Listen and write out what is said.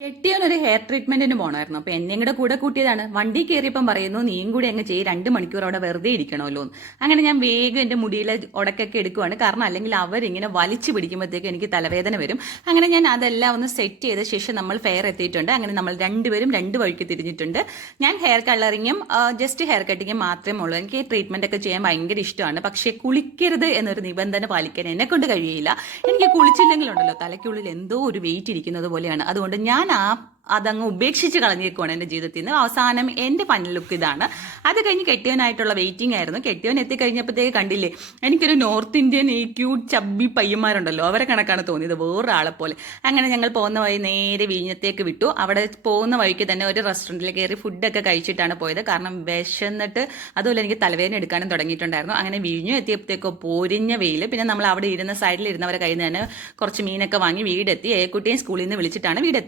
കെട്ടിയവനൊരു hair ട്രീറ്റ്മെന്റിന് പോകണമായിരുന്നു അപ്പൊ എന്നെയും കൂടെ കൂടെ കൂട്ടിയതാണ്. വണ്ടി കയറിയപ്പം പറയുന്നു നീയും കൂടി അങ്ങ് ചെയ്യും രണ്ട് മണിക്കൂർ അവിടെ വെറുതെ ഇരിക്കണമല്ലോ അങ്ങനെ ഞാൻ വേഗം എന്റെ മുടിയിലെ ഉടക്കൊക്കെ എടുക്കുവാണ്. കാരണം അല്ലെങ്കിൽ അവരിങ്ങനെ വലിച്ചു പിടിക്കുമ്പോഴത്തേക്ക് എനിക്ക് തലവേദന വരും. അങ്ങനെ ഞാൻ അതെല്ലാം ഒന്ന് സെറ്റ് ചെയ്ത ശേഷം നമ്മൾ ഫെയർ എത്തിയിട്ടുണ്ട്. അങ്ങനെ നമ്മൾ രണ്ടുപേരും രണ്ട് വഴിക്ക് തിരിഞ്ഞിട്ടുണ്ട്. ഞാൻ ഹെയർ കളറിങ്ങും ജസ്റ്റ് ഹെയർ കട്ടിങ്ങും മാത്രമേ ഉള്ളൂ. എനിക്ക് ട്രീറ്റ്മെന്റ് ഒക്കെ ചെയ്യാൻ ഭയങ്കര ഇഷ്ടമാണ്. പക്ഷേ കുളിക്കരുത് എന്നൊരു നിബന്ധന പാലിക്കാൻ എന്നെ കൊണ്ട് കഴിയില്ല. എനിക്ക് കുളിച്ചില്ലെങ്കിലുണ്ടല്ലോ തലയ്ക്കുള്ളിൽ എന്തോ ഒരു വെയിറ്റ് ഇരിക്കുന്നത് പോലെയാണ്. അതുകൊണ്ട് ആ അതങ്ങ് ഉപേക്ഷിച്ച് കളഞ്ഞേക്കുവാണ് എന്റെ ജീവിതത്തിൽ നിന്ന്. അവസാനം എന്റെ ഫൈനൽ ലുക്ക് ഇതാണ്. അത് കഴിഞ്ഞ് കെട്ടിയവനായിട്ടുള്ള വെയിറ്റിംഗ് ആയിരുന്നു. കെട്ടിയവൻ എത്തിക്കഴിഞ്ഞപ്പോഴത്തേക്ക് കണ്ടില്ലേ എനിക്കൊരു നോർത്ത് ഇന്ത്യൻ ഈ ക്യൂട്ട് ചബ്ബി പയ്യന്മാരുണ്ടല്ലോ അവരെ കണക്കാണ് തോന്നിയത്. വേറൊരാളെ പോലെ. അങ്ങനെ ഞങ്ങൾ പോകുന്ന വഴി നേരെ വിഴിഞ്ഞത്തേക്ക് വിട്ടു. അവിടെ പോകുന്ന വഴിക്ക് തന്നെ ഒരു റെസ്റ്റോറന്റിൽ കയറി ഫുഡൊക്കെ കഴിച്ചിട്ടാണ് പോയത്. കാരണം വിശന്നിട്ട് അതുപോലെ എനിക്ക് തലവേദന എടുക്കാനും തുടങ്ങിയിട്ടുണ്ടായിരുന്നു. അങ്ങനെ വിഴിഞ്ഞു എത്തിയപ്പോഴത്തേക്കോ പൊരിഞ്ഞ വെയിൽ. പിന്നെ നമ്മൾ അവിടെ ഇരുന്ന സൈഡിൽ ഇരുന്നവരെ കയ്യിൽ നിന്ന് തന്നെ കുറച്ച് മീനൊക്കെ വാങ്ങി വീടെത്തി. ഏക്കുട്ടിയും സ്കൂളിൽ നിന്ന് വിളിച്ചിട്ടാണ് വീടെത്തി